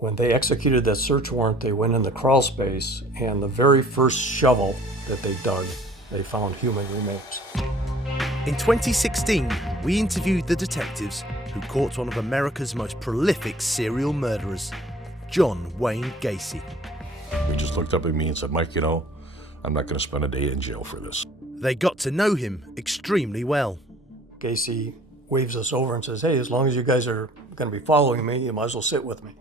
When they executed that search warrant, they went in the crawl space, and the very first shovel that they dug, they found human remains. In 2016, we interviewed the detectives who caught one of America's most prolific serial murderers, John Wayne Gacy. He just looked up at me and said, "Mike, I'm not going to spend a day in jail for this." They got to know him extremely well. Gacy waves us over and says, "Hey, as long as you guys are going to be following me, you might as well sit with me."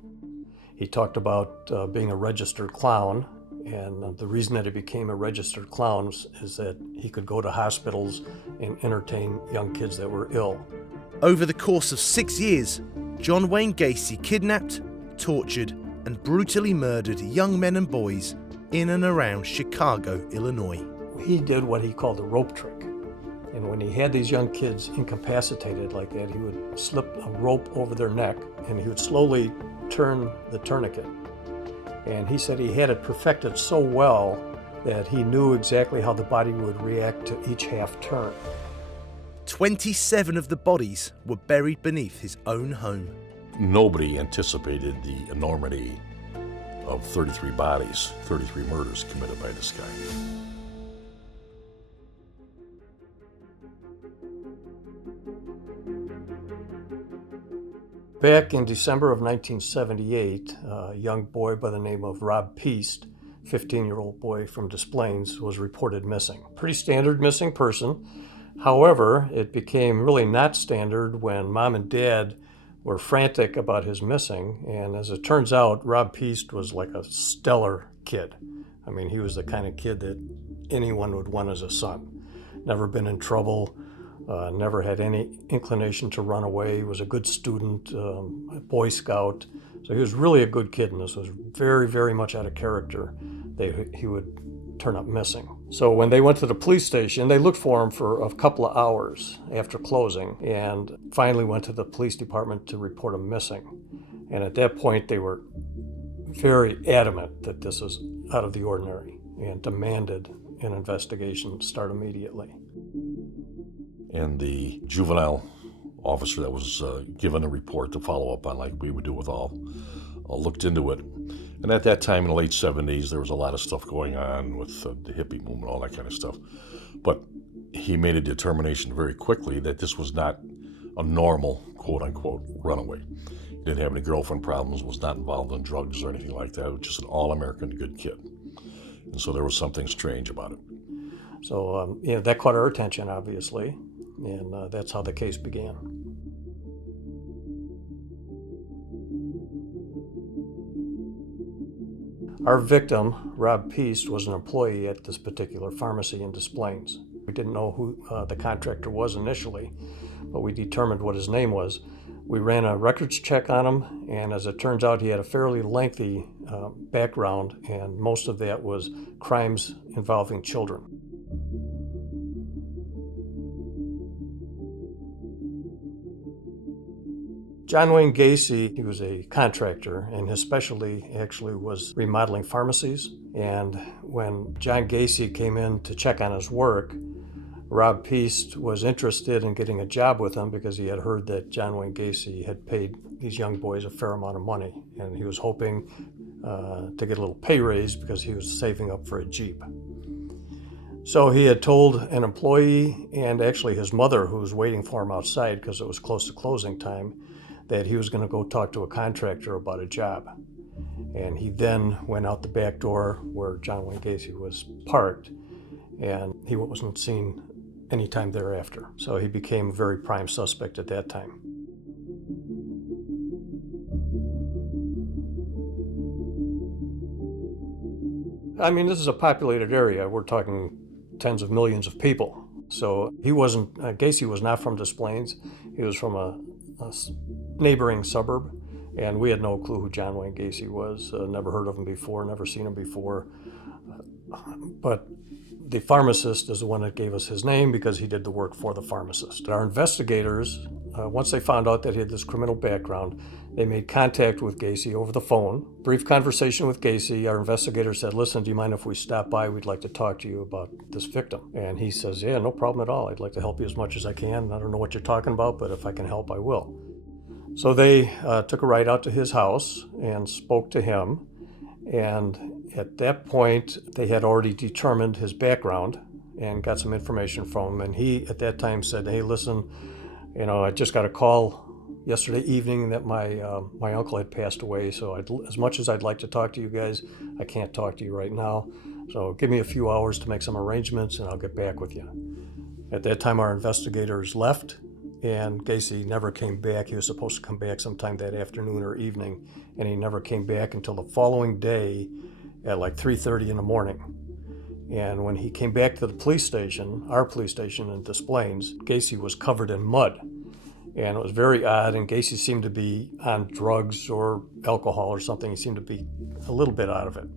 He talked about being a registered clown, and the reason that he became a registered clown is that he could go to hospitals and entertain young kids that were ill. Over the course of 6 years, John Wayne Gacy kidnapped, tortured, and brutally murdered young men and boys in and around Chicago, Illinois. He did what he called a rope trick. And when he had these young kids incapacitated like that, he would slip a rope over their neck and he would slowly turn the tourniquet. And he said he had it perfected so well that he knew exactly how the body would react to each half turn. 27 of the bodies were buried beneath his own home. Nobody anticipated the enormity of 33 bodies, 33 murders committed by this guy. Back in December of 1978, a young boy by the name of Rob Peast, 15-year-old boy from Des Plaines, was reported missing. Pretty standard missing person. However, it became really not standard when mom and dad were frantic about his missing. And as it turns out, Rob Peast was like a stellar kid. I mean, he was the kind of kid that anyone would want as a son. Never been in trouble. Never had any inclination to run away. He was a good student, a Boy Scout. So he was really a good kid, and this was very, very much out of character that he would turn up missing. So when they went to the police station, they looked for him for a couple of hours after closing and finally went to the police department to report him missing. And at that point, they were very adamant that this was out of the ordinary and demanded an investigation start immediately. And the juvenile officer that was given a report to follow up on, like we would do with all, looked into it. And at that time in the late 70s, there was a lot of stuff going on with the hippie movement, all that kind of stuff. But he made a determination very quickly that this was not a normal, quote unquote, runaway. He didn't have any girlfriend problems, was not involved in drugs or anything like that. He was just an all-American good kid. And so there was something strange about it. So, that caught our attention, obviously. And that's how the case began. Our victim, Rob Peast, was an employee at this particular pharmacy in Des Plaines. We didn't know who the contractor was initially, but we determined what his name was. We ran a records check on him, and as it turns out, he had a fairly lengthy background, and most of that was crimes involving children. John Wayne Gacy, he was a contractor, and his specialty actually was remodeling pharmacies. And when John Gacy came in to check on his work, Rob Peast was interested in getting a job with him because he had heard that John Wayne Gacy had paid these young boys a fair amount of money, and he was hoping to get a little pay raise because he was saving up for a Jeep. So he had told an employee and actually his mother, who was waiting for him outside because it was close to closing time, that he was going to go talk to a contractor about a job. And he then went out the back door where John Wayne Gacy was parked, and he wasn't seen any time thereafter. So he became a very prime suspect at that time. I mean, this is a populated area. We're talking tens of millions of people. So Gacy was not from Des Plaines. He was from a neighboring suburb, and we had no clue who John Wayne Gacy was. Never heard of him before, never seen him before. But the pharmacist is the one that gave us his name because he did the work for the pharmacist. Our investigators, once they found out that he had this criminal background, they made contact with Gacy over the phone. Brief conversation with Gacy. Our investigator said, "Listen, do you mind if we stop by? We'd like to talk to you about this victim." And he says, "Yeah, no problem at all. I'd like to help you as much as I can. I don't know what you're talking about, but if I can help, I will." So they took a ride out to his house and spoke to him. And at that point, they had already determined his background and got some information from him. And he, at that time, said, "Hey, listen, I just got a call yesterday evening that my uncle had passed away. So as much as I'd like to talk to you guys, I can't talk to you right now. So give me a few hours to make some arrangements, and I'll get back with you." At that time, our investigators left, and Gacy never came back. He was supposed to come back sometime that afternoon or evening, and he never came back until the following day at like 3:30 in the morning. And when he came back to the police station, our police station in Des Plaines, Gacy was covered in mud. And it was very odd, and Gacy seemed to be on drugs or alcohol or something. He seemed to be a little bit out of it.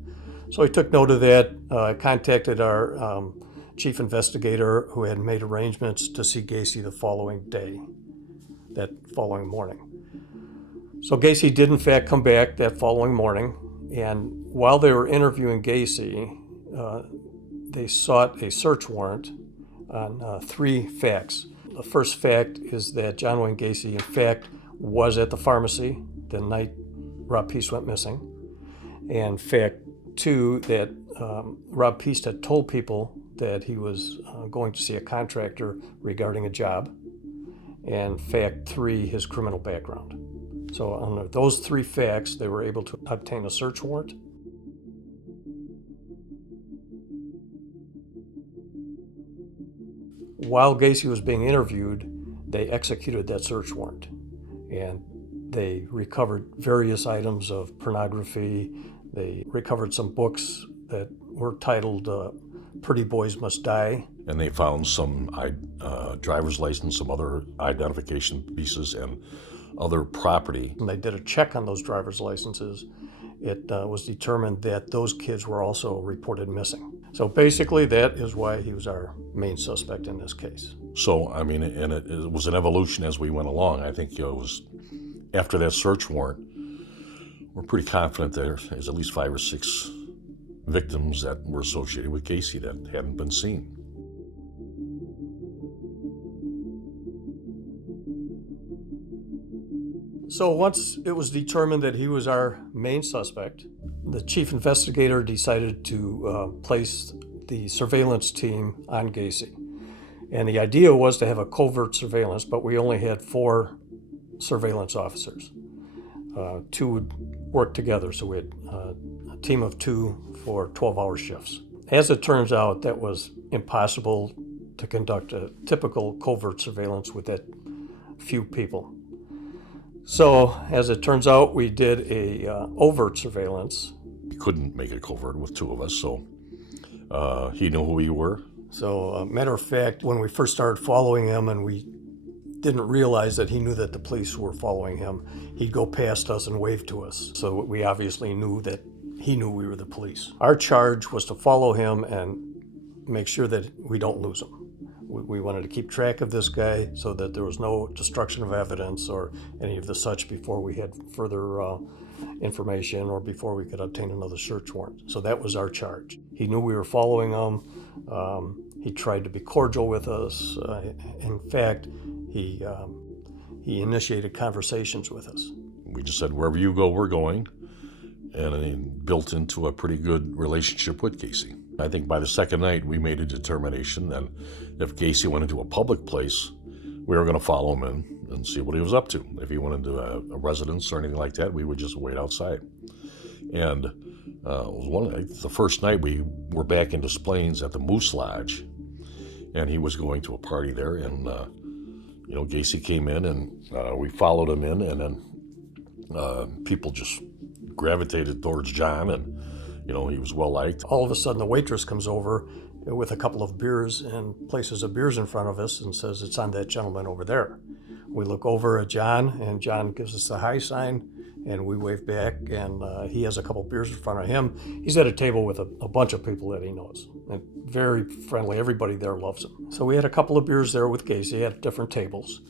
So he took note of that, contacted our chief investigator, who had made arrangements to see Gacy the following day, that following morning. So Gacy did in fact come back that following morning, and while they were interviewing Gacy, they sought a search warrant on 3 facts. The first fact is that John Wayne Gacy, in fact, was at the pharmacy the night Rob Peace went missing. And fact 2, that Rob Peace had told people that he was going to see a contractor regarding a job. And fact 3, his criminal background. So under those 3 facts, they were able to obtain a search warrant. While Gacy was being interviewed, they executed that search warrant, and they recovered various items of pornography. They recovered some books that were titled Pretty Boys Must Die. And they found some driver's license, some other identification pieces, and other property. When they did a check on those driver's licenses, it was determined that those kids were also reported missing. So basically, that is why he was our main suspect in this case. So, I mean, and it was an evolution as we went along. I think it was after that search warrant, we're pretty confident there's at least 5 or 6 victims that were associated with Gacy that hadn't been seen. So once it was determined that he was our main suspect, the chief investigator decided to place the surveillance team on Gacy. And the idea was to have a covert surveillance, but we only had 4 surveillance officers. 2 would work together, so we had a team of 2 for 12-hour shifts. As it turns out, that was impossible to conduct a typical covert surveillance with that few people. So, as it turns out, we did a overt surveillance. We couldn't make it covert with 2 of us, so he knew who we were. So, matter of fact, when we first started following him and we didn't realize that he knew that the police were following him, he'd go past us and wave to us. So we obviously knew that he knew we were the police. Our charge was to follow him and make sure that we don't lose him. We wanted to keep track of this guy so that there was no destruction of evidence or any of the such before we had further information or before we could obtain another search warrant. So that was our charge. He knew we were following him. He tried to be cordial with us. In fact, he initiated conversations with us. We just said, wherever you go, we're going. And it built into a pretty good relationship with Gacy. I think by the second night, we made a determination that if Gacy went into a public place, we were going to follow him in and see what he was up to. If he went into a residence or anything like that, we would just wait outside. And it was the first night we were back in Des Plaines at the Moose Lodge, and he was going to a party there, and Gacy came in, and we followed him in, and then people just gravitated towards John, and he was well liked. All of a sudden, the waitress comes over with a couple of beers and places of beers in front of us and says, "It's on that gentleman over there." We look over at John, and John gives us the hi sign, and we wave back, and he has a couple of beers in front of him. He's at a table with a bunch of people that he knows, and very friendly. Everybody there loves him. So we had a couple of beers there with Gacy at different tables.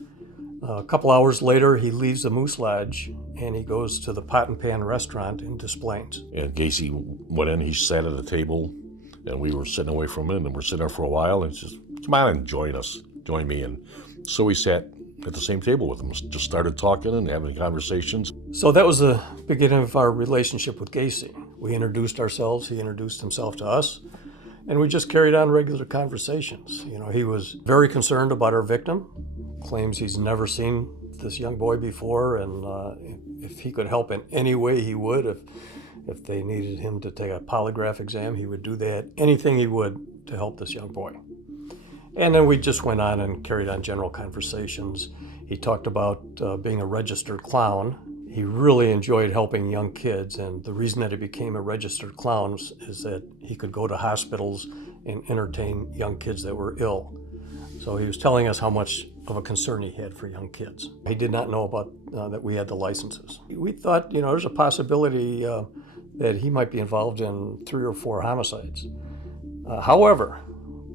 A couple hours later, he leaves the Moose Lodge, and he goes to the Pot and Pan restaurant in Des Plaines. And Gacy went in, he sat at a table, and we were sitting away from him, and we're sitting there for a while, and he says, "Come on and join me." And so we sat at the same table with him. Just started talking and having conversations. So that was the beginning of our relationship with Gacy. We introduced ourselves, he introduced himself to us, and we just carried on regular conversations. He was very concerned about our victim, claims he's never seen this young boy before, and if he could help in any way, he would. If they needed him to take a polygraph exam, he would do that, anything he would to help this young boy. And then we just went on and carried on general conversations. He talked about being a registered clown. He really enjoyed helping young kids, and the reason that he became a registered clown is that he could go to hospitals and entertain young kids that were ill. So he was telling us how much of a concern he had for young kids. He did not know about that we had the licenses. We thought, there's a possibility that he might be involved in 3 or 4 homicides. However,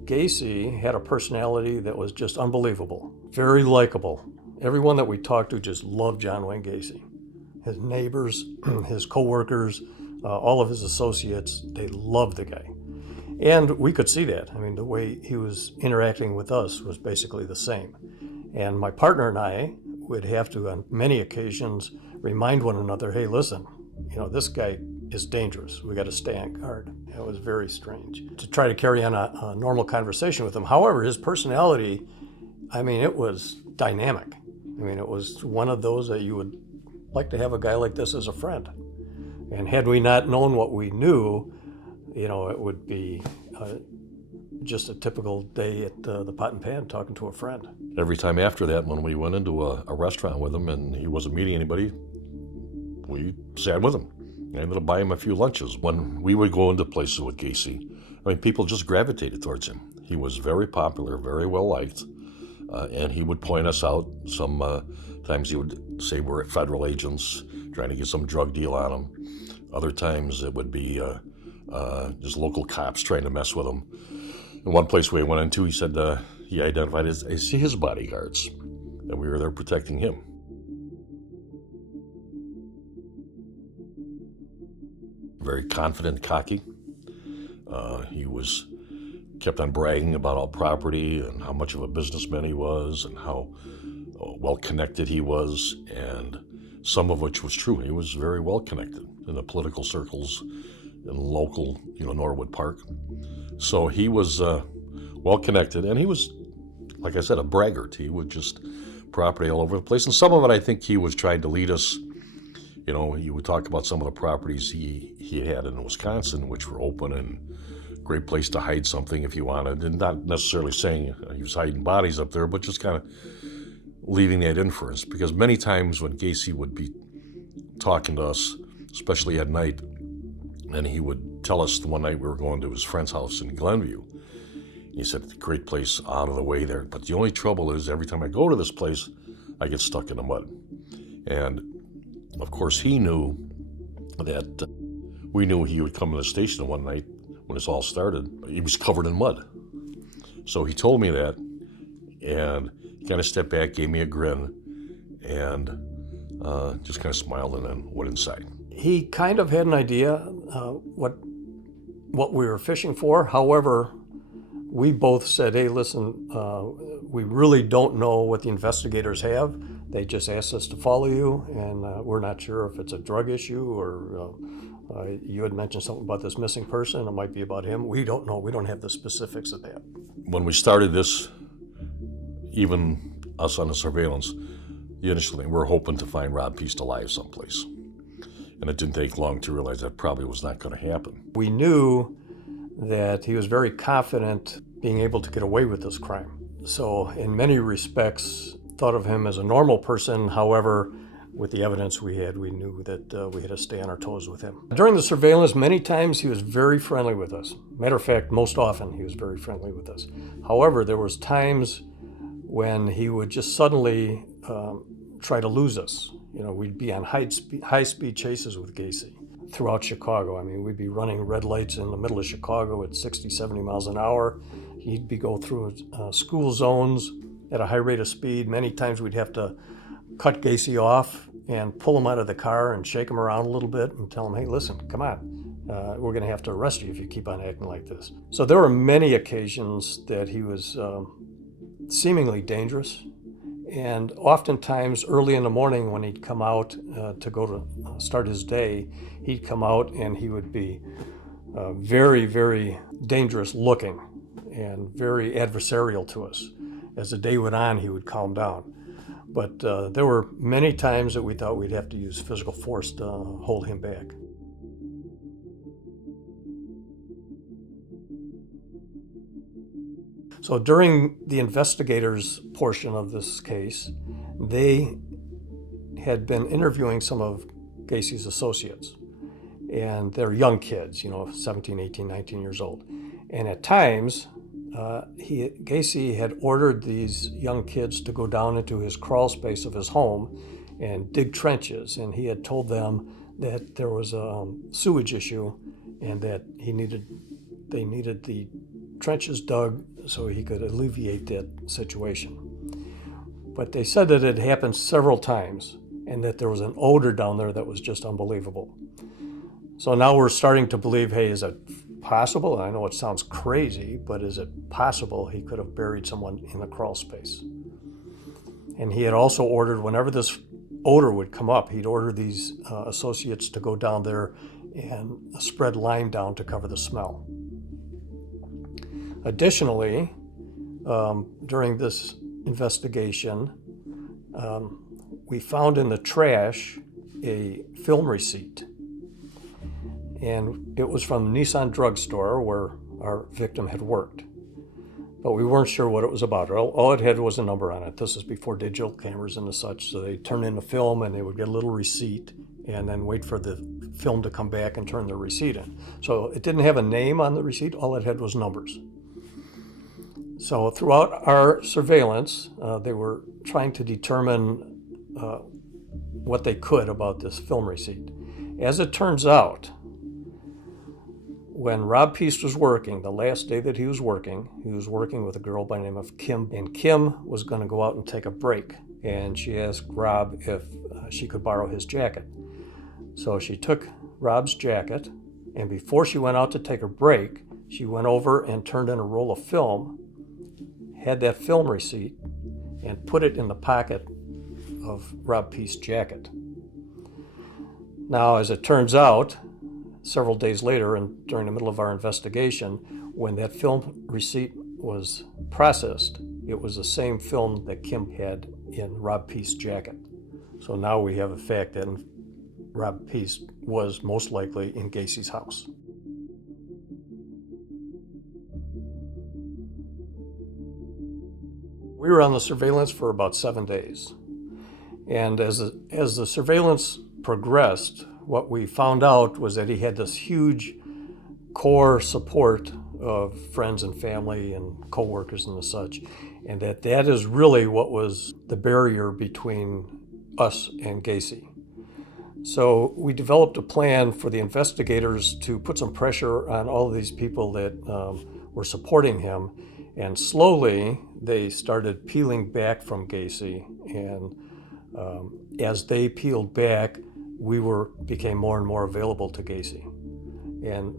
Gacy had a personality that was just unbelievable, very likable. Everyone that we talked to just loved John Wayne Gacy. His neighbors, his coworkers, all of his associates, they loved the guy. And we could see that. The way he was interacting with us was basically the same. And my partner and I would have to, on many occasions, remind one another, hey, listen, this guy is dangerous. We got to stay on guard. It was very strange to try to carry on a normal conversation with him. However, his personality, it was dynamic. It was one of those that you would like to have a guy like this as a friend. And had we not known what we knew, it would be just a typical day at the Pot and Pan talking to a friend. Every time after that, when we went into a restaurant with him and he wasn't meeting anybody, we sat with him. I ended up buying him a few lunches. When we would go into places with Gacy, people just gravitated towards him. He was very popular, very well liked, and he would point us out. Sometimes he would say we're federal agents trying to get some drug deal on him. Other times it would be just local cops trying to mess with him. In one place we went into, he said he identified as his bodyguards, and we were there protecting him. Very confident, cocky. He kept on bragging about all property and how much of a businessman he was and how well connected he was, and some of which was true. He was very well connected in the political circles in local, Norwood Park. So he was well connected, and he was, like I said, a braggart. He would just property all over the place, and some of it I think he was trying to lead us. He would talk about some of the properties he had in Wisconsin, which were open and great place to hide something if you wanted, and not necessarily saying he was hiding bodies up there, but just kind of leaving that inference. Because many times when Gacy would be talking to us, especially at night, and he would tell us the one night we were going to his friend's house in Glenview, he said, it's a great place out of the way there, but the only trouble is every time I go to this place, I get stuck in the mud. And of course, he knew that we knew he would come to the station one night when this all started. He was covered in mud. So he told me that, and he kind of stepped back, gave me a grin, and just kind of smiled and then went inside. He kind of had an idea what we were fishing for. However, we both said, hey, listen, we really don't know what the investigators have. They just asked us to follow you, and we're not sure if it's a drug issue or you had mentioned something about this missing person. It might be about him. We don't know. We don't have the specifics of that. When we started this, even us on the surveillance, the initial thing, we were hoping to find Rob Peast alive someplace. And it didn't take long to realize that probably was not going to happen. We knew that he was very confident being able to get away with this crime. So in many respects, thought of him as a normal person. However, with the evidence we had, we knew that we had to stay on our toes with him. During the surveillance, many times he was very friendly with us. Matter of fact, most often he was very friendly with us. However, there was times when he would just suddenly try to lose us. We'd be on high-speed chases with Gacy throughout Chicago. We'd be running red lights in the middle of Chicago at 60, 70 miles an hour. He'd go through school zones at a high rate of speed. Many times we'd have to cut Gacy off and pull him out of the car and shake him around a little bit and tell him, hey, listen, come on. We're going to have to arrest you if you keep on acting like this. So there were many occasions that he was seemingly dangerous, And oftentimes early in the morning when he'd come out to go to start his day, he'd come out and he would be very, very dangerous looking and very adversarial to us. As the day went on, he would calm down. But there were many times that we thought we'd have to use physical force to hold him back. So during the investigators' portion of this case, they had been interviewing some of Gacy's associates. And they're young kids, 17, 18, 19 years old. And at times, Gacy had ordered these young kids to go down into his crawl space of his home and dig trenches. And he had told them that there was a sewage issue and that they needed the trenches dug so he could alleviate that situation. But they said that it happened several times and that there was an odor down there that was just unbelievable. So now we're starting to believe, hey, is it possible? I know it sounds crazy, but is it possible he could have buried someone in the crawl space? And he had also ordered, whenever this odor would come up, he'd order these associates to go down there and spread lime down to cover the smell. Additionally, during this investigation, we found in the trash a film receipt. And it was from the Nissan drugstore where our victim had worked. But we weren't sure what it was about. All it had was a number on it. This is before digital cameras and such, so they turned in the film and they would get a little receipt and then wait for the film to come back and turn the receipt in. So it didn't have a name on the receipt, all it had was numbers. So throughout our surveillance, they were trying to determine what they could about this film receipt. As it turns out, when Rob Peast was working, the last day that he was working with a girl by the name of Kim, and Kim was going to go out and take a break. And she asked Rob if she could borrow his jacket. So she took Rob's jacket, and before she went out to take her break, she went over and turned in a roll of film, had that film receipt, and put it in the pocket of Rob Peast's jacket. Now, as it turns out, several days later, and during the middle of our investigation, when that film receipt was processed, it was the same film that Kim had in Rob Peast's jacket. So now we have a fact that Rob Peast was most likely in Gacy's house. We were on the surveillance for about 7 days. And as the surveillance progressed, what we found out was that he had this huge core support of friends and family and coworkers and the such, and that is really what was the barrier between us and Gacy. So we developed a plan for the investigators to put some pressure on all of these people that were supporting him, and slowly they started peeling back from Gacy, and as they peeled back, we became more and more available to Gacy, and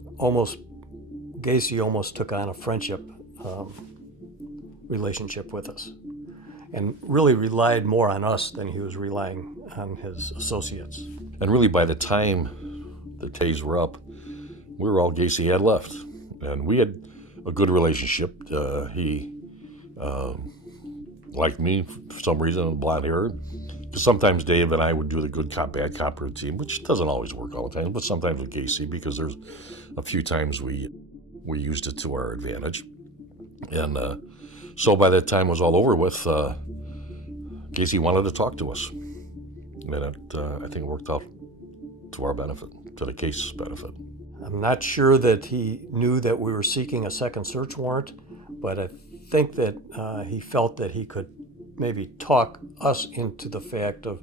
Gacy almost took on a friendship relationship with us, and really relied more on us than he was relying on his associates. And really, by the time the days were up, we were all Gacy had left, and we had a good relationship. He liked me for some reason, blonde hair. Because sometimes Dave and I would do the good cop, bad cop routine, which doesn't always work all the time, but sometimes with Gacy, because there's a few times we used it to our advantage. And so by the time it was all over with, Gacy wanted to talk to us. And I think it worked out to our benefit, to the case's benefit. I'm not sure that he knew that we were seeking a second search warrant, but I think that he felt that he could maybe talk us into the fact of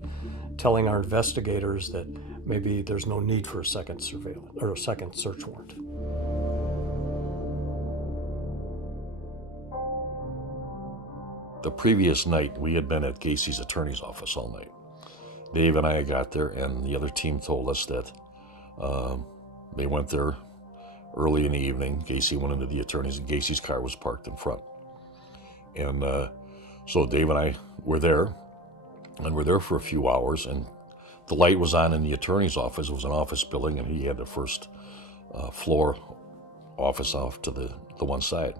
telling our investigators that maybe there's no need for a second surveillance or a second search warrant. The previous night, we had been at Gacy's attorney's office all night. Dave and I got there, and the other team told us that they went there early in the evening. Gacy went into the attorney's, and Gacy's car was parked in front. And So Dave and I were there, and we're there for a few hours, and the light was on in the attorney's office. It was an office building, and he had the first floor office off to the one side.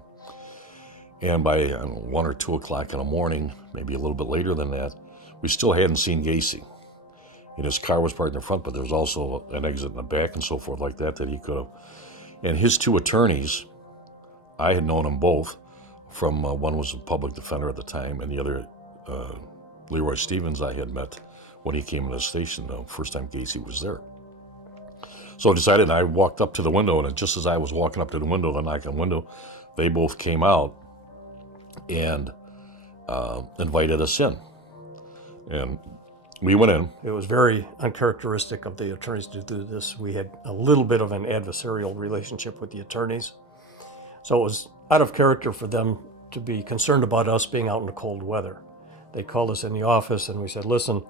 And by 1 or 2 o'clock in the morning, maybe a little bit later than that, we still hadn't seen Gacy. And his car was parked in the front, but there was also an exit in the back and so forth like that he could have. And his 2 attorneys, I had known them both from, one was a public defender at the time, and the other, Leroy Stevens, I had met when he came to the station the first time Gacy was there. So I decided, I walked up to the window, and just as I was walking up to the window to knock on the window, they both came out and invited us in. And we went in. It was very uncharacteristic of the attorneys to do this. We had a little bit of an adversarial relationship with the attorneys. So it was out of character for them to be concerned about us being out in the cold weather. They called us in the office and we said, listen,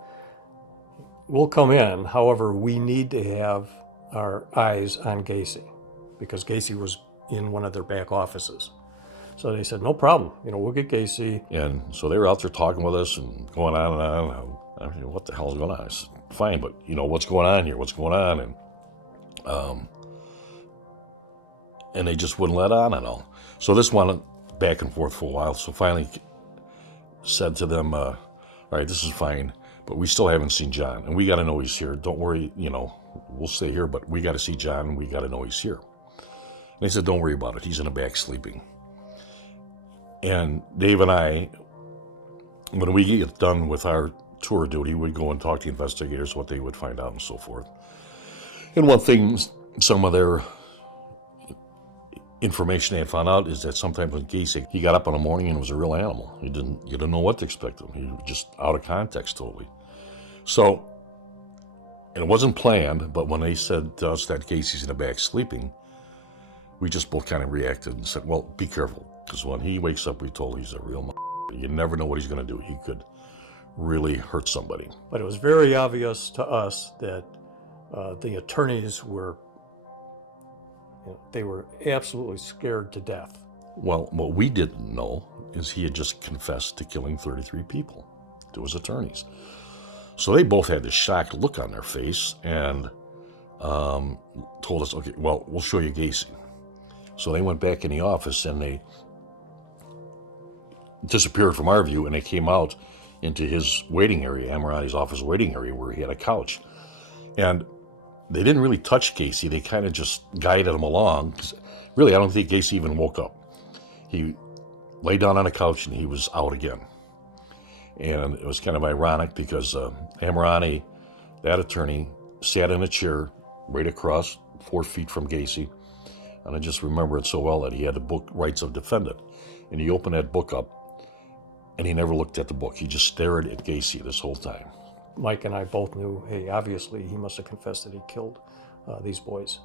we'll come in. However, we need to have our eyes on Gacy because Gacy was in one of their back offices. So they said, no problem. We'll get Gacy. And so they were out there talking with us and going on and on. I mean, what the hell is going on? I said, fine, but what's going on here? What's going on? And they just wouldn't let on and all. So this went back and forth for a while. So finally said to them, all right, this is fine, but we still haven't seen John. And we got to know he's here. Don't worry, we'll stay here, but we got to see John and we got to know he's here. And they said, don't worry about it. He's in the back sleeping. And Dave and I, when we get done with our tour duty, we'd go and talk to investigators, what they would find out and so forth. And one thing, some of their information they had found out is that sometimes when Gacy, he got up in the morning and was a real animal. You didn't know what to expect of him. He was just out of context totally. So, and it wasn't planned, but when they said to us that Gacy's in the back sleeping, we just both kind of reacted and said, well, be careful. Because when he wakes up, we told he's a real you never know what he's going to do. He could really hurt somebody. But it was very obvious to us that the attorneys were, they were absolutely scared to death. Well, what we didn't know is he had just confessed to killing 33 people to his attorneys. So they both had this shocked look on their face and told us, okay, well, we'll show you Gacy. So they went back in the office and they disappeared from our view, and they came out into his waiting area, Amirati's office waiting area, where he had a couch. And they didn't really touch Gacy. They kind of just guided him along. 'Cause really, I don't think Gacy even woke up. He lay down on a couch and he was out again. And it was kind of ironic because Amirati, that attorney, sat in a chair right across 4 feet from Gacy. And I just remember it so well that he had the book Rights of Defendant. And he opened that book up and he never looked at the book. He just stared at Gacy this whole time. Mike and I both knew, hey, obviously he must have confessed that he killed these boys.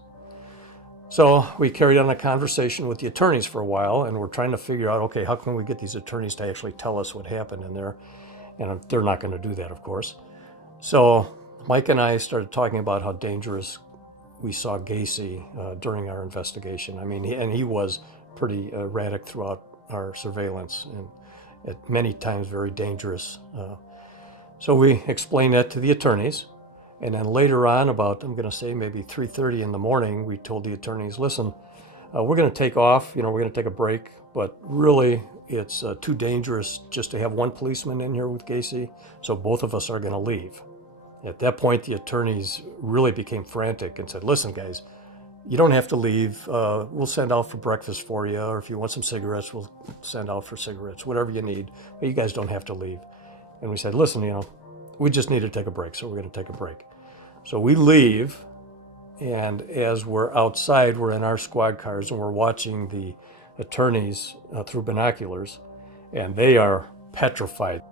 So we carried on a conversation with the attorneys for a while, and we're trying to figure out, okay, how can we get these attorneys to actually tell us what happened in there? And they're not going to do that, of course. So Mike and I started talking about how dangerous we saw Gacy during our investigation. I mean, he was pretty erratic throughout our surveillance, and at many times very dangerous. So we explained that to the attorneys, and then later on, about, I'm going to say maybe 3:30 in the morning, we told the attorneys, listen, we're going to take off, we're going to take a break, but really it's too dangerous just to have one policeman in here with Gacy, so both of us are going to leave. At that point, the attorneys really became frantic and said, listen, guys, you don't have to leave. We'll send out for breakfast for you, or if you want some cigarettes, we'll send out for cigarettes, whatever you need. But you guys don't have to leave. And we said, listen, we just need to take a break, so we're going to take a break. So we leave, and as we're outside, we're in our squad cars, and we're watching the attorneys through binoculars, and they are petrified.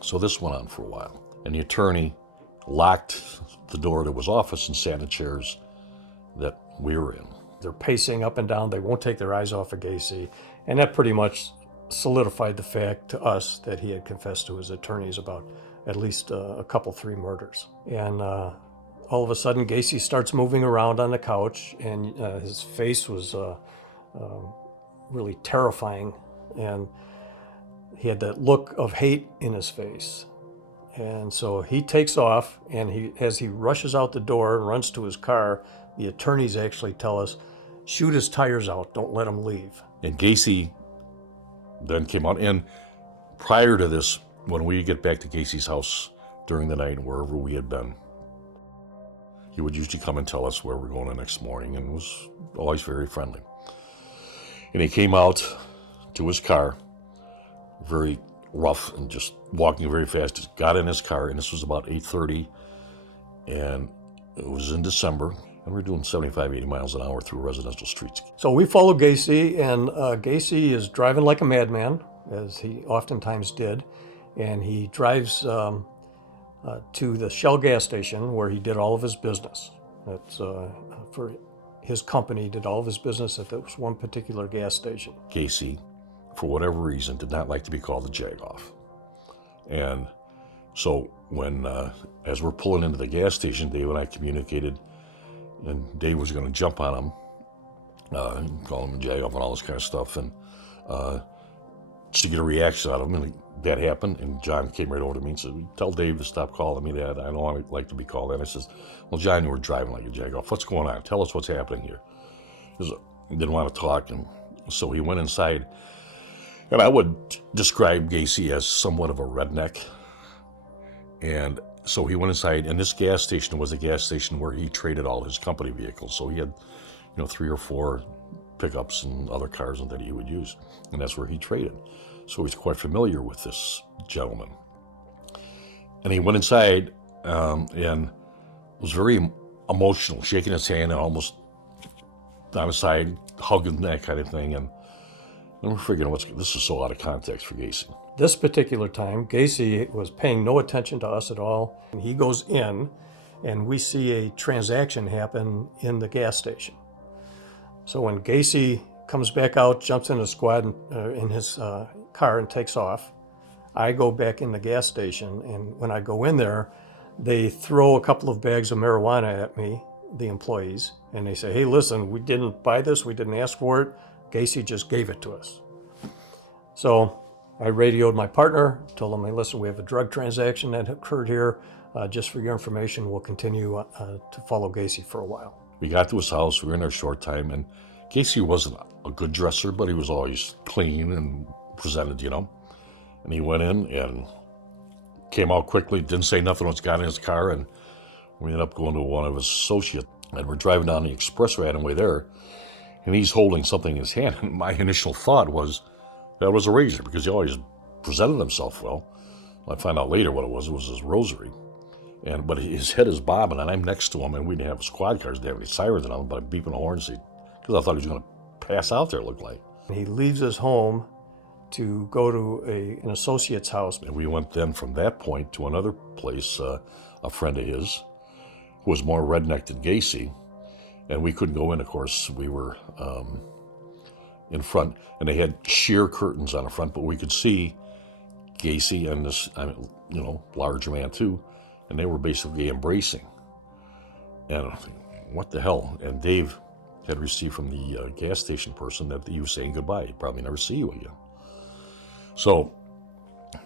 So this went on for a while, and the attorney locked the door to his office and sat in chairs that we were in. They're pacing up and down. They won't take their eyes off of Gacy. And that pretty much solidified the fact to us that he had confessed to his attorneys about at least a couple, 3 murders. And all of a sudden, Gacy starts moving around on the couch, and his face was really terrifying. And he had that look of hate in his face. And so he takes off, and as he rushes out the door and runs to his car, the attorneys actually tell us, shoot his tires out, don't let him leave. And Gacy then came out, and prior to this, when we get back to Gacy's house during the night, wherever we had been, he would usually come and tell us where we're going the next morning, and was always very friendly. And he came out to his car, very rough and just walking very fast, just got in his car, and this was about 8:30, and it was in December, and we're doing 75, 80 miles an hour through residential streets. So we follow Gacy, and Gacy is driving like a madman, as he oftentimes did, and he drives to the Shell gas station where he did all of his business. That's for his company, did all of his business at this one particular gas station. Gacy, for whatever reason, did not like to be called the Jagoff. And so when, as we're pulling into the gas station, Dave and I communicated, and Dave was going to jump on him, call him a Jagoff and all this kind of stuff, and just to get a reaction out of him. And that happened, and John came right over to me and said, tell Dave to stop calling me that. I don't like to be called that. And I says, well, John, you were driving like a Jagoff. What's going on? Tell us what's happening here. He didn't want to talk, and so he went inside. And I would describe Gacy as somewhat of a redneck. And so he went inside, and this gas station was a gas station where he traded all his company vehicles. So he had, 3 or 4 pickups and other cars that he would use, and that's where he traded. So he's quite familiar with this gentleman. And he went inside and was very emotional, shaking his hand and almost on his side, hugging that kind of thing. And we're figuring, this is so out of context for Gacy. This particular time, Gacy was paying no attention to us at all. And he goes in, and we see a transaction happen in the gas station. So when Gacy comes back out, jumps in a squad in his car and takes off, I go back in the gas station, and when I go in there, they throw a couple of bags of marijuana at me, the employees, and they say, hey, listen, we didn't buy this, we didn't ask for it, Gacy just gave it to us. So I radioed my partner, told him, hey, listen, we have a drug transaction that occurred here. Just for your information, we'll continue to follow Gacy for a while. We got to his house, we were in there a short time, and Gacy wasn't a good dresser, but he was always clean and presented, And he went in and came out quickly, didn't say nothing, once got in his car, and we ended up going to one of his associates. And we're driving down the expressway on the way there, and he's holding something in his hand. And my initial thought was that was a razor, because he always presented himself well. I found out later what it was his rosary. But his head is bobbing, and I'm next to him, and we didn't have squad cars, didn't have any sirens on them, but I'm beeping a horn because I thought he was going to pass out there, it looked like. He leaves his home to go to an associate's house. And we went then from that point to another place, a friend of his, who was more redneck than Gacy, and we couldn't go in, of course. We were in front, and they had sheer curtains on the front, but we could see Gacy and this, larger man too, and they were basically embracing. And I'm thinking, what the hell? And Dave had received from the gas station person that he was saying goodbye. He'd probably never see you again. So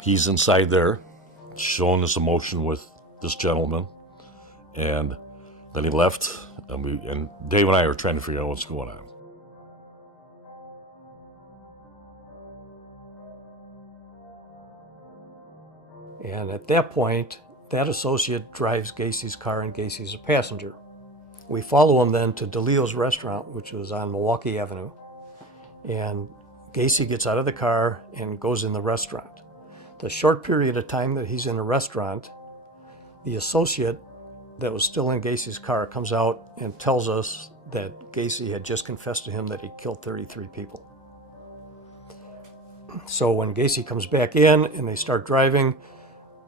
he's inside there, showing this emotion with this gentleman, and then he left, and Dave and I were trying to figure out what's going on. And at that point, that associate drives Gacy's car, and Gacy's a passenger. We follow him then to DeLeo's restaurant, which was on Milwaukee Avenue. And Gacy gets out of the car and goes in the restaurant. The short period of time that he's in the restaurant, the associate that was still in Gacy's car comes out and tells us that Gacy had just confessed to him that he killed 33 people. So when Gacy comes back in and they start driving,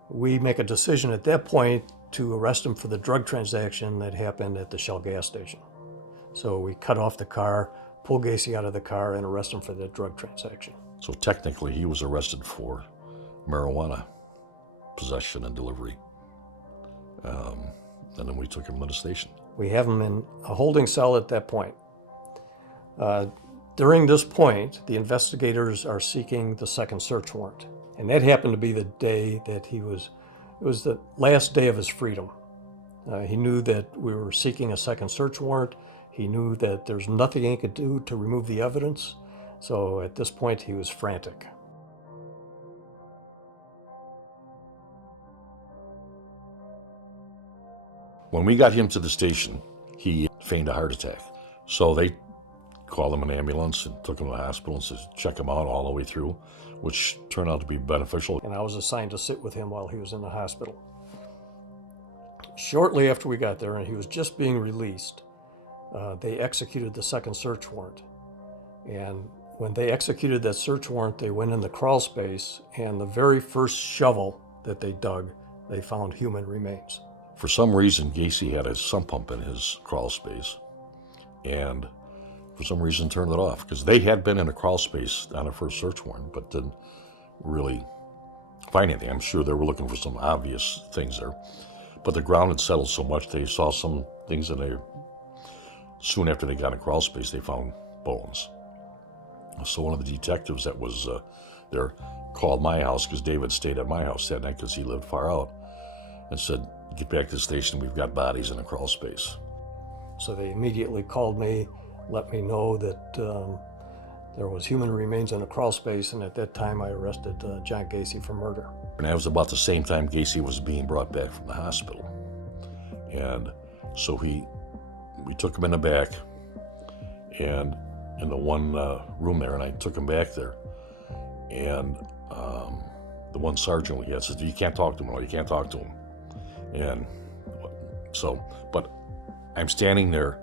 we make a decision at that point to arrest him for the drug transaction that happened at the Shell gas station. So we cut off the car, pull Gacy out of the car, and arrest him for the drug transaction. So technically he was arrested for marijuana possession and delivery. And then we took him to the station. We have him in a holding cell at that point. During this point, the investigators are seeking the second search warrant. And that happened to be the day that it was the last day of his freedom. He knew that we were seeking a second search warrant. He knew that there's nothing he could do to remove the evidence. So at this point, he was frantic. When we got him to the station, he feigned a heart attack. So they called him an ambulance and took him to the hospital and said, check him out all the way through, which turned out to be beneficial. And I was assigned to sit with him while he was in the hospital. Shortly after we got there, and he was just being released, they executed the second search warrant. And when they executed that search warrant, they went in the crawl space, and the very first shovel that they dug, they found human remains. For some reason, Gacy had a sump pump in his crawl space, and for some reason turned it off, because they had been in a crawl space on a first search warrant, but didn't really find anything. I'm sure they were looking for some obvious things there, but the ground had settled so much they saw some things, and soon after they got in a crawl space, they found bones. So one of the detectives that was there called my house, because David stayed at my house that night because he lived far out, and said, get back to the station, we've got bodies in a crawl space. So they immediately called me, let me know that there was human remains in a crawl space, and at that time I arrested John Gacy for murder. And that was about the same time Gacy was being brought back from the hospital. And so we took him in the back, and in the one room there, and I took him back there. And the one sergeant we had said, you can't talk to him, you can't talk to him. And so, but I'm standing there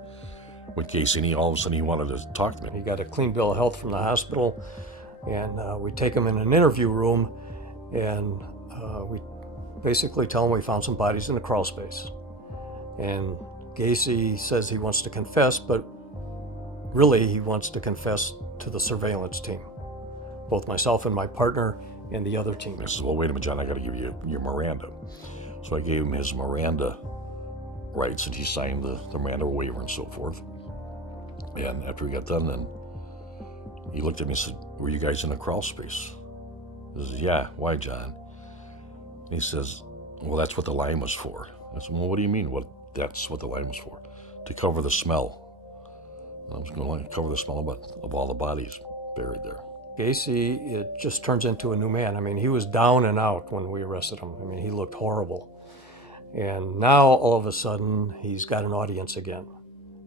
with Gacy, and all of a sudden he wanted to talk to me. He got a clean bill of health from the hospital, and we take him in an interview room, and we basically tell him we found some bodies in the crawl space. And Gacy says he wants to confess, but really he wants to confess to the surveillance team, both myself and my partner and the other team. He says, well, wait a minute, John, I got to give you your Miranda. So I gave him his Miranda rights, and he signed the Miranda waiver and so forth. And after we got done, then he looked at me and said, were you guys in a crawl space? I said, yeah. Why, John? And he says, well, that's what the lime was for. I said, well, what do you mean that's what the lime was for? To cover the smell. And I was going to cover the smell of all the bodies buried there. Gacy, it just turns into a new man. I mean, he was down and out when we arrested him. I mean, he looked horrible. And now, all of a sudden, he's got an audience again.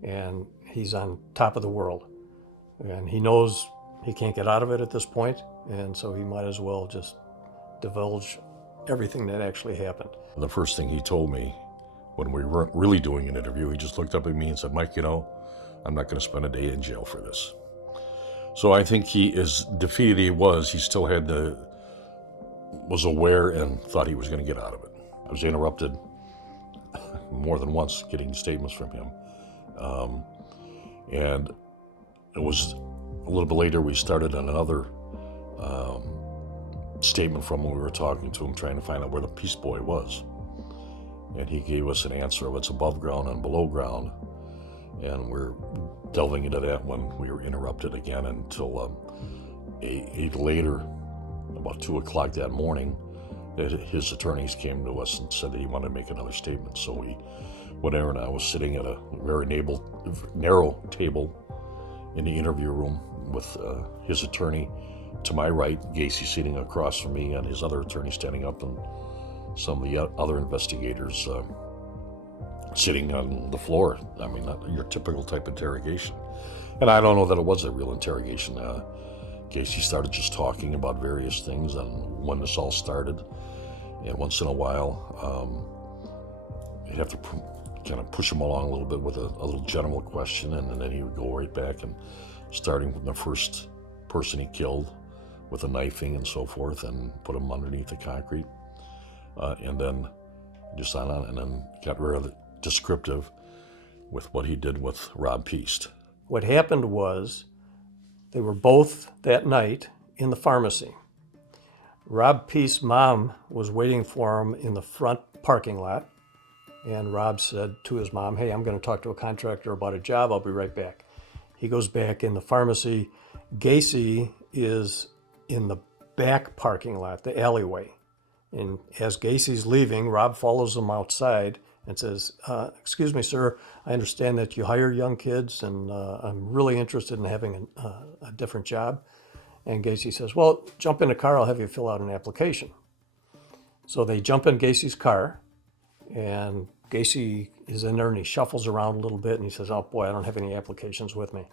And he's on top of the world. And he knows he can't get out of it at this point, and so he might as well just divulge everything that actually happened. The first thing he told me when we weren't really doing an interview, he just looked up at me and said, Mike, I'm not going to spend a day in jail for this. So I think he, as defeated he was still was aware and thought he was going to get out of it. I was interrupted more than once getting statements from him. And it was a little bit later we started on another statement from when we were talking to him, trying to find out where the Peace Boy was. And he gave us an answer of it's above ground and below ground. And we're delving into that when we were interrupted again until later, about 2 o'clock that morning, his attorneys came to us and said that he wanted to make another statement. So we went there, and I was sitting at a very narrow table in the interview room with his attorney to my right, Gacy sitting across from me, and his other attorney standing up, and some of the other investigators sitting on the floor. I mean, not your typical type of interrogation. And I don't know that it was a real interrogation. Gacy started just talking about various things and when this all started. And once in a while, you'd have to kind of push him along a little bit with a little general question, and then he would go right back, and starting with the first person he killed with a knifing and so forth, and put him underneath the concrete. And then just on, and then got really descriptive with what he did with Rob Peast. What happened was they were both that night in the pharmacy. Rob Peast's mom was waiting for him in the front parking lot, and Rob said to his mom, hey, I'm going to talk to a contractor about a job, I'll be right back. He goes back in the pharmacy. Gacy is in the back parking lot, the alleyway. And as Gacy's leaving, Rob follows him outside and says, excuse me, sir, I understand that you hire young kids, and I'm really interested in having a different job. And Gacy says, well, jump in the car, I'll have you fill out an application. So they jump in Gacy's car, and Gacy is in there, and he shuffles around a little bit, and he says, oh boy, I don't have any applications with me.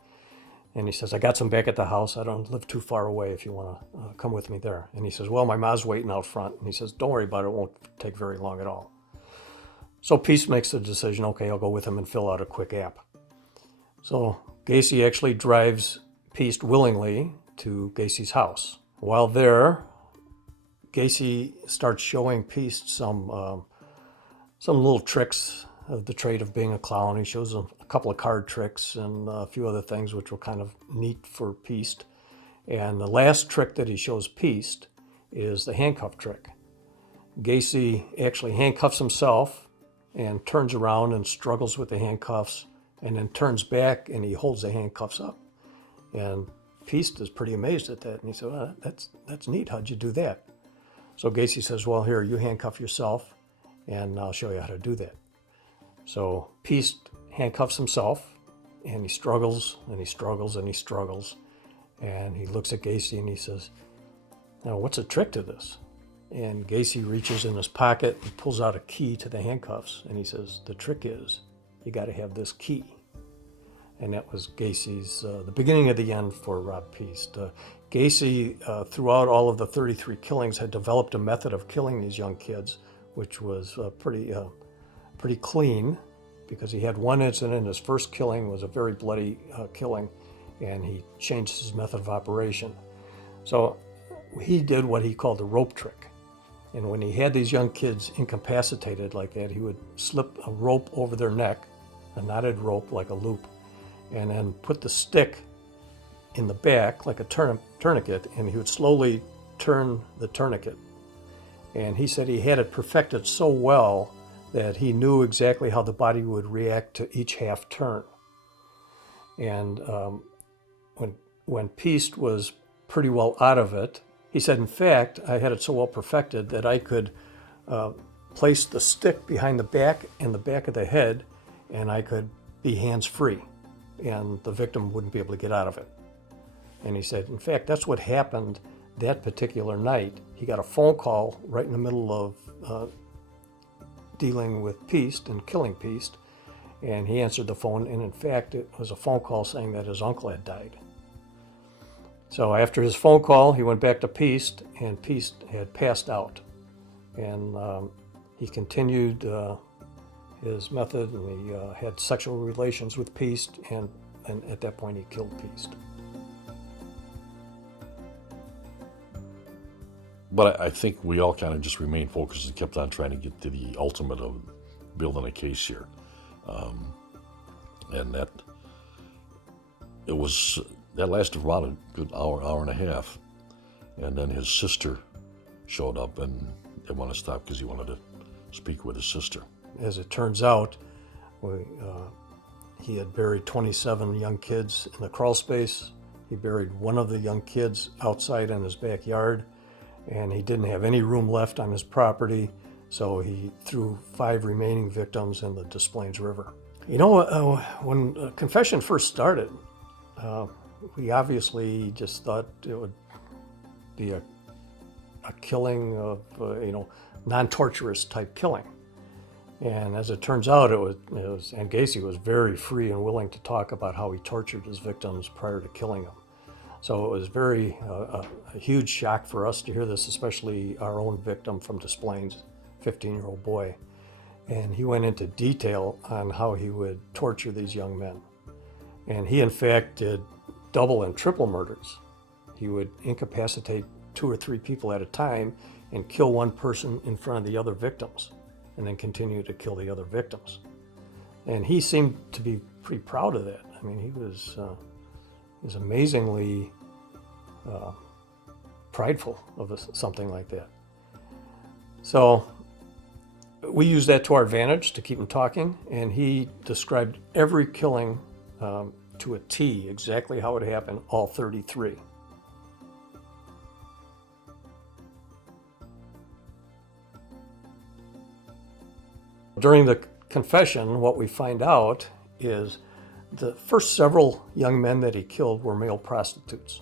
And he says, I got some back at the house. I don't live too far away if you want to come with me there. And he says, well, my mom's waiting out front. And he says, don't worry about it. It won't take very long at all. So Peace makes the decision, okay, I'll go with him and fill out a quick app. So Gacy actually drives Peace willingly to Gacy's house. While there, Gacy starts showing Peace some little tricks of the trade of being a clown. He shows him a couple of card tricks and a few other things which were kind of neat for Peace. And the last trick that he shows Peace is the handcuff trick. Gacy actually handcuffs himself and turns around and struggles with the handcuffs, and then turns back and he holds the handcuffs up. And Peace is pretty amazed at that. And he said, well, that's neat. How'd you do that? So Gacy says, well, here, you handcuff yourself and I'll show you how to do that. So Peace handcuffs himself, and he struggles and he struggles and he struggles. And he looks at Gacy and he says, now, what's the trick to this? And Gacy reaches in his pocket and pulls out a key to the handcuffs. And he says, the trick is you got to have this key. And that was Gacy's, the beginning of the end for Rob Peace. Gacy, throughout all of the 33 killings, had developed a method of killing these young kids, which was pretty clean, because he had one incident. His first killing was a very bloody killing, and he changed his method of operation. So he did what he called the rope trick. And when he had these young kids incapacitated like that, he would slip a rope over their neck, a knotted rope like a loop, and then put the stick in the back like a tourniquet, and he would slowly turn the tourniquet. And he said he had it perfected so well that he knew exactly how the body would react to each half turn. And when Peace was pretty well out of it, he said, in fact, I had it so well perfected that I could place the stick behind the back and the back of the head, and I could be hands-free, and the victim wouldn't be able to get out of it. And he said, in fact, that's what happened that particular night. He got a phone call right in the middle of dealing with Peace and killing Peace, and he answered the phone, and in fact, it was a phone call saying that his uncle had died. So after his phone call, he went back to Peace, and Peace had passed out. And he continued his method, and he had sexual relations with Peace, and at that point he killed Peace. But I think we all kind of just remained focused and kept on trying to get to the ultimate of building a case here. And that lasted about a good hour and a half. And then his sister showed up, and they wanted to stop because he wanted to speak with his sister. As it turns out, he had buried 27 young kids in the crawl space. He buried one of the young kids outside in his backyard, and he didn't have any room left on his property, so he threw 5 remaining victims in the Des Plaines River. You know, when Confession first started, we obviously just thought it would be a killing of, non-torturous type killing. And as it turns out, and Gacy was very free and willing to talk about how he tortured his victims prior to killing them. So it was a huge shock for us to hear this, especially our own victim from Des Plaines, 15-year-old boy. And he went into detail on how he would torture these young men. And he, in fact, did double and triple murders. He would incapacitate 2 or 3 people at a time and kill one person in front of the other victims, and then continue to kill the other victims. And he seemed to be pretty proud of that. I mean, he was amazingly prideful of something like that. So we used that to our advantage to keep him talking, and he described every killing to a T, exactly how it happened, all 33. During the confession, what we find out is the first several young men that he killed were male prostitutes.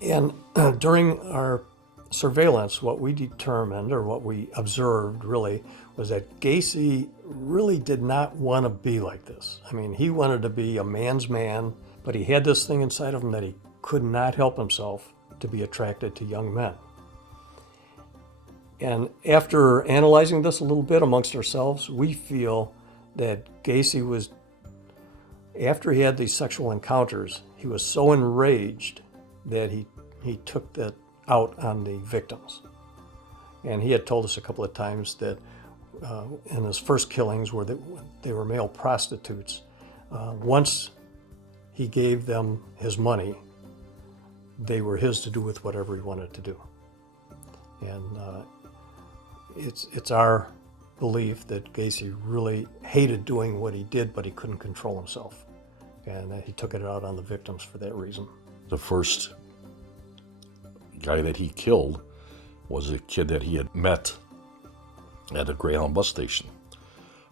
And during our surveillance, what we determined, or what we observed really, was that Gacy really did not want to be like this. I mean, he wanted to be a man's man, but he had this thing inside of him that he could not help himself to be attracted to young men. And after analyzing this a little bit amongst ourselves, we feel that Gacy was, after he had these sexual encounters, he was so enraged that he took that out on the victims. And he had told us a couple of times that in his first killings, where they were male prostitutes, once he gave them his money, they were his to do with whatever he wanted to do. And it's our belief that Gacy really hated doing what he did, but he couldn't control himself. And he took it out on the victims for that reason. The first guy that he killed was a kid that he had met at a Greyhound bus station.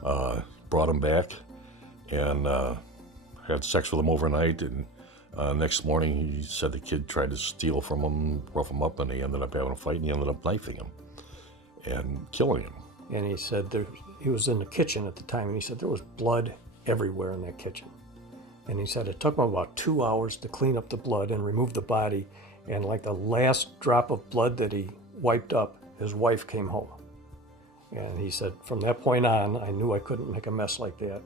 Brought him back and had sex with him overnight, and next morning he said the kid tried to steal from him, rough him up, and they ended up having a fight, and he ended up knifing him and killing him. And he said he was in the kitchen at the time, and he said there was blood everywhere in that kitchen. And he said it took him about 2 hours to clean up the blood and remove the body, and like the last drop of blood that he wiped up, his wife came home. And he said, from that point on, I knew I couldn't make a mess like that,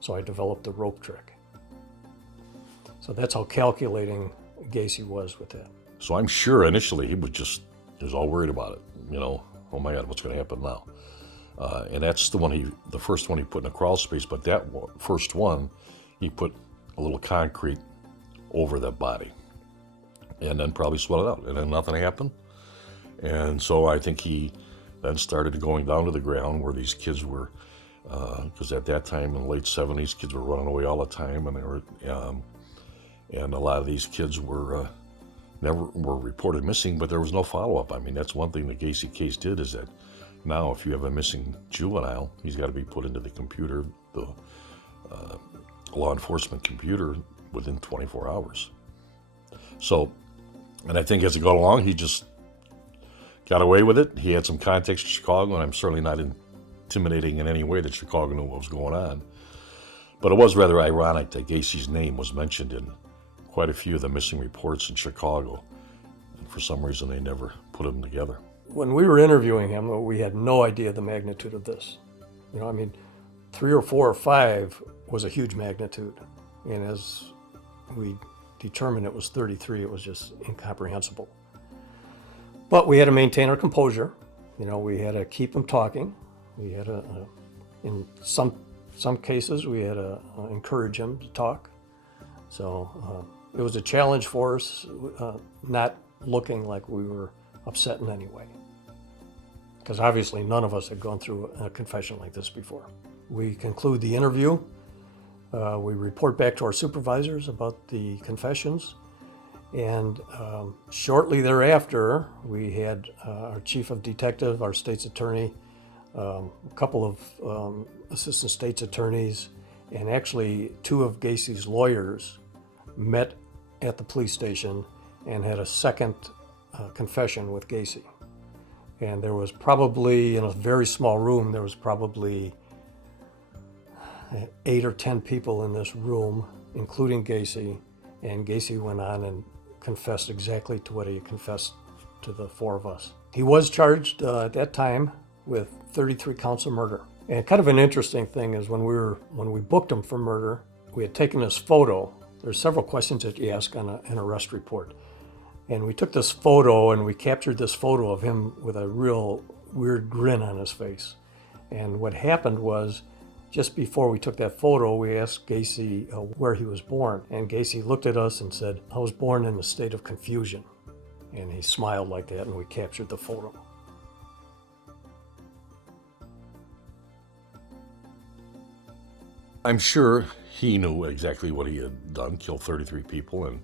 so I developed the rope trick. So that's how calculating Gacy was with that. So I'm sure initially he was all worried about it. Oh my God, what's going to happen now? And that's the first one he put in a crawl space, but that first one, he put a little concrete over that body and then probably sweat it out, and then nothing happened. And so I think he then started going down to the ground where these kids were, because at that time in the late 70s, kids were running away all the time, and they were, and a lot of these kids were never were reported missing, but there was no follow-up. I mean, that's one thing the Gacy case did, is that now if you have a missing juvenile, he's got to be put into the computer, the law enforcement computer, within 24 hours. So, and I think as it got along, he just got away with it. He had some contacts in Chicago, and I'm certainly not intimidating in any way that Chicago knew what was going on. But it was rather ironic that Gacy's name was mentioned in quite a few of the missing reports in Chicago. And for some reason, they never put them together. When we were interviewing him, we had no idea the magnitude of this. 3 or 4 or 5 was a huge magnitude. And as we determined it was 33, it was just incomprehensible. But we had to maintain our composure. We had to keep him talking. We had to, in some cases, we had to encourage him to talk. So it was a challenge for us, not looking like we were upset in any way. Because obviously none of us had gone through a confession like this before. We conclude the interview. We report back to our supervisors about the confessions. And shortly thereafter, we had our chief of detective, our state's attorney, a couple of assistant state's attorneys, and actually 2 of Gacy's lawyers met at the police station and had a second confession with Gacy. And there was probably, in a very small room, there was probably 8 or 10 people in this room, including Gacy. And Gacy went on and confessed exactly to what he had confessed to the 4 of us. He was charged at that time with 33 counts of murder. And kind of an interesting thing is when we booked him for murder, we had taken this photo. There's several questions that you ask on an arrest report. And we took this photo and we captured this photo of him with a real weird grin on his face. And what happened was, just before we took that photo, we asked Gacy where he was born. And Gacy looked at us and said, I was born in a state of confusion. And he smiled like that, and we captured the photo. I'm sure he knew exactly what he had done, killed 33 people, and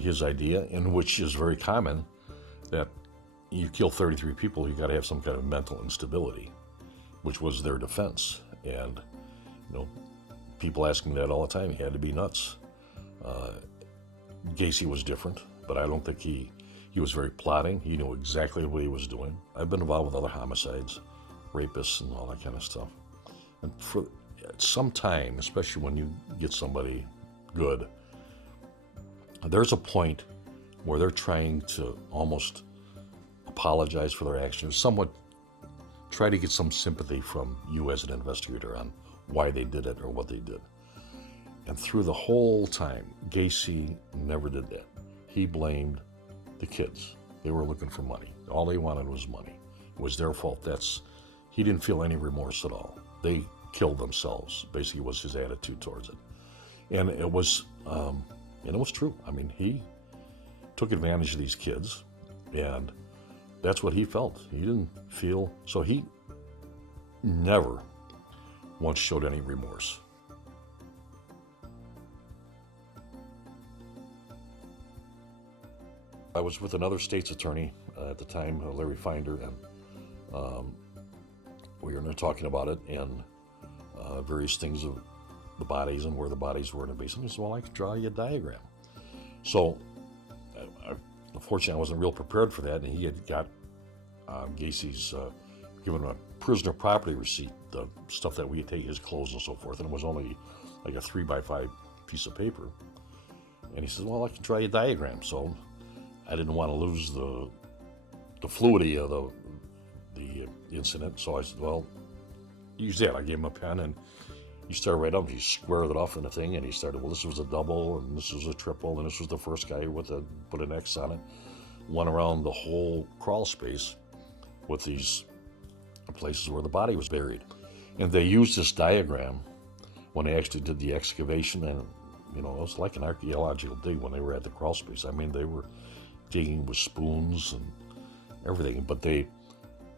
his idea, and which is very common, that you kill 33 people, you got to have some kind of mental instability, which was their defense. And people asking that all the time. He had to be nuts. Gacy was different, but I don't think he was very plotting. He knew exactly what he was doing. I've been involved with other homicides, rapists, and all that kind of stuff. And for some time, especially when you get somebody good, there's a point where they're trying to almost apologize for their actions, somewhat try to get some sympathy from you as an investigator on why they did it or what they did. And through the whole time, Gacy never did that. He blamed the kids. They were looking for money. All they wanted was money. It was their fault. He didn't feel any remorse at all. They killed themselves, basically was his attitude towards it. And it was true. I mean, he took advantage of these kids, and that's what he felt. He didn't feel, so he never once showed any remorse. I was with another state's attorney at the time, Larry Finder, and we were talking about it and various things of the bodies and where the bodies were in the basement. He said, well, I could draw you a diagram. So, unfortunately, I wasn't real prepared for that, and he had got Gacy's given a prisoner property receipt, the stuff that we had taken, his clothes and so forth, and it was only like a 3x5 piece of paper. And he said, well, I can draw you a diagram. So I didn't want to lose the fluidity of the incident, so I said, well, use that. I gave him a pen, and he started right up. He squared it off in the thing, and he started, well, this was a double, and this was a triple, and this was the first guy put an X on it. Went around the whole crawl space with these places where the body was buried. And they used this diagram when they actually did the excavation, and it was like an archaeological dig when they were at the crawl space. I mean, they were digging with spoons and everything, but they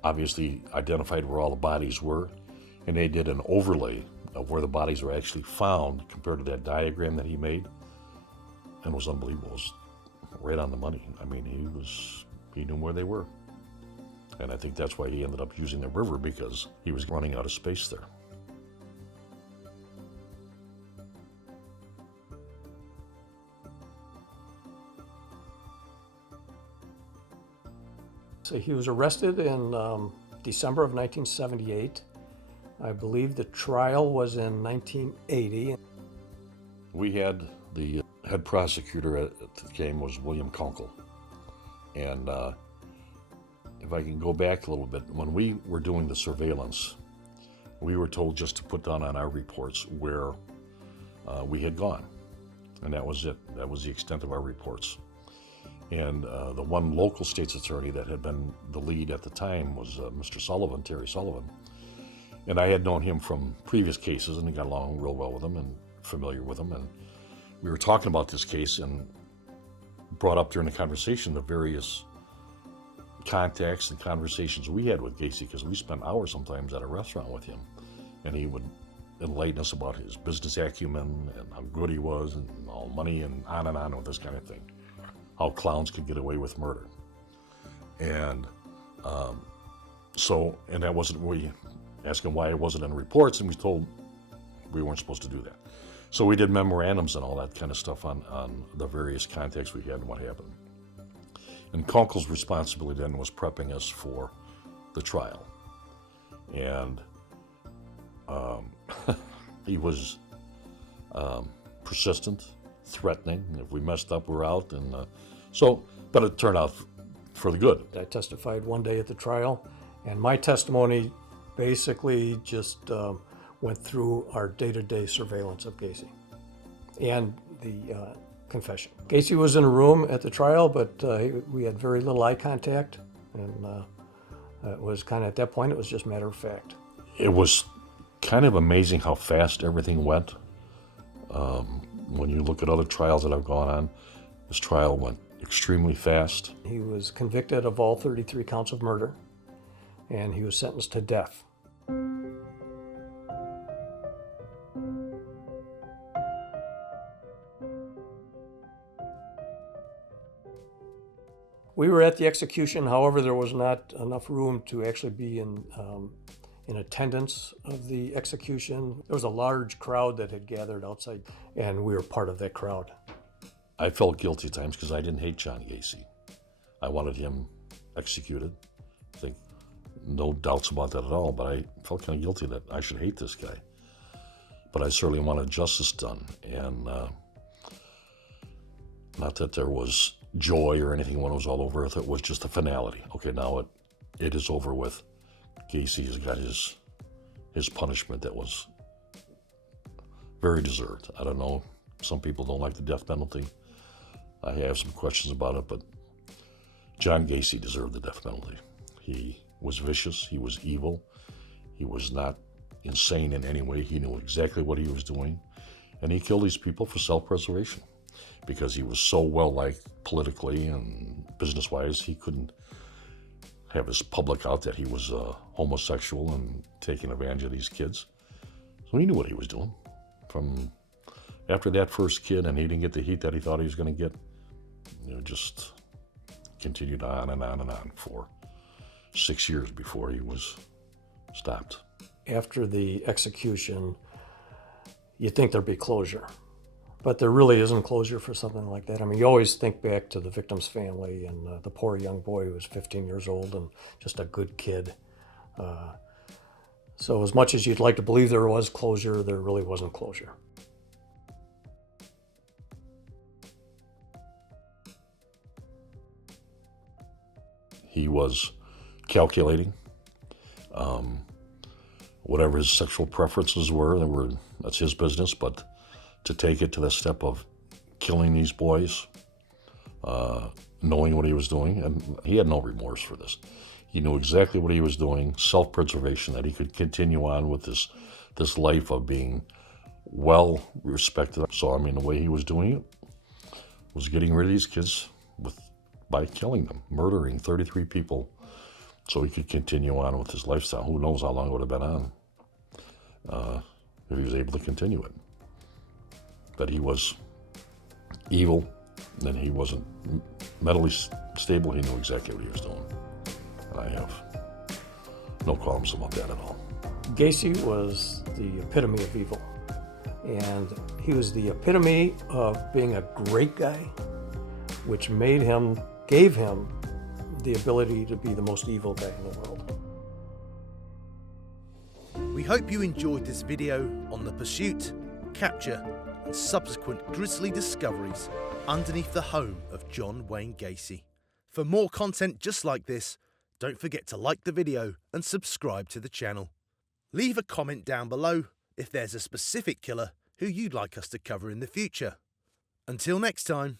obviously identified where all the bodies were, and they did an overlay of where the bodies were actually found compared to that diagram that he made, and it was unbelievable. It was right on the money. I mean, he knew where they were, and I think that's why he ended up using the river, because he was running out of space there. So he was arrested in December of 1978. I believe the trial was in 1980. We had the head prosecutor at the game was William Kunkel. And if I can go back a little bit, when we were doing the surveillance, we were told just to put down on our reports where we had gone. And that was it. That was the extent of our reports. And the one local state's attorney that had been the lead at the time was Mr. Sullivan, Terry Sullivan. And I had known him from previous cases, and he got along real well with him and familiar with him. And we were talking about this case and brought up during the conversation the various contacts and conversations we had with Gacy, because we spent hours sometimes at a restaurant with him. And he would enlighten us about his business acumen and how good he was and all money and on with this kind of thing. How clowns could get away with murder. And and that wasn't, we asked him why it wasn't in reports, and we told we weren't supposed to do that. So we did memorandums and all that kind of stuff on the various contacts we had and what happened. And Kunkel's responsibility then was prepping us for the trial. And he was persistent, threatening. If we messed up, we're out. And but it turned out for the good. I testified one day at the trial, and my testimony basically just went through our day-to-day surveillance of Gacy and the confession. Gacy was in a room at the trial, but we had very little eye contact, and it was kind of, at that point, it was just matter of fact. It was kind of amazing how fast everything went. When you look at other trials that have gone on, this trial went extremely fast. He was convicted of all 33 counts of murder, and he was sentenced to death. We were at the execution. However, there was not enough room to actually be in attendance of the execution. There was a large crowd that had gathered outside, and we were part of that crowd. I felt guilty at times because I didn't hate John Gacy. I wanted him executed. I think no doubts about that at all, but I felt kind of guilty that I should hate this guy. But I certainly wanted justice done, and not that there was joy or anything when it was all over with. It was just a finality. Okay, now it is over with. Gacy has got his punishment that was very deserved. I don't know, some people don't like the death penalty. I have some questions about it, but John Gacy deserved the death penalty. He was vicious, he was evil, he was not insane in any way. He knew exactly what he was doing, and he killed these people for self-preservation because he was so well-liked politically and business-wise. He couldn't have his public out that he was homosexual and taking advantage of these kids. So he knew what he was doing. From after that first kid, and he didn't get the heat that he thought he was going to get, just continued on and on and on for 6 years before he was stopped. After the execution, you'd think there'd be closure, but there really isn't closure for something like that. I mean, you always think back to the victim's family and the poor young boy who was 15 years old and just a good kid. So as much as you'd like to believe there was closure, there really wasn't closure. He was calculating. Whatever his sexual preferences were, that's his business, but to take it to the step of killing these boys, knowing what he was doing, and he had no remorse for this. He knew exactly what he was doing, self-preservation, that he could continue on with this life of being well respected. So, I mean, the way he was doing it was getting rid of these kids by killing them, murdering 33 people, so he could continue on with his lifestyle. Who knows how long it would have been on if he was able to continue it. But he was evil, and he wasn't mentally stable. He knew exactly what he was doing. And I have no qualms about that at all. Gacy was the epitome of evil, and he was the epitome of being a great guy, which gave him the ability to be the most evil guy in the world. We hope you enjoyed this video on the pursuit, capture and subsequent grisly discoveries underneath the home of John Wayne Gacy. For more content just like this, don't forget to like the video and subscribe to the channel. Leave a comment down below if there's a specific killer who you'd like us to cover in the future. Until next time.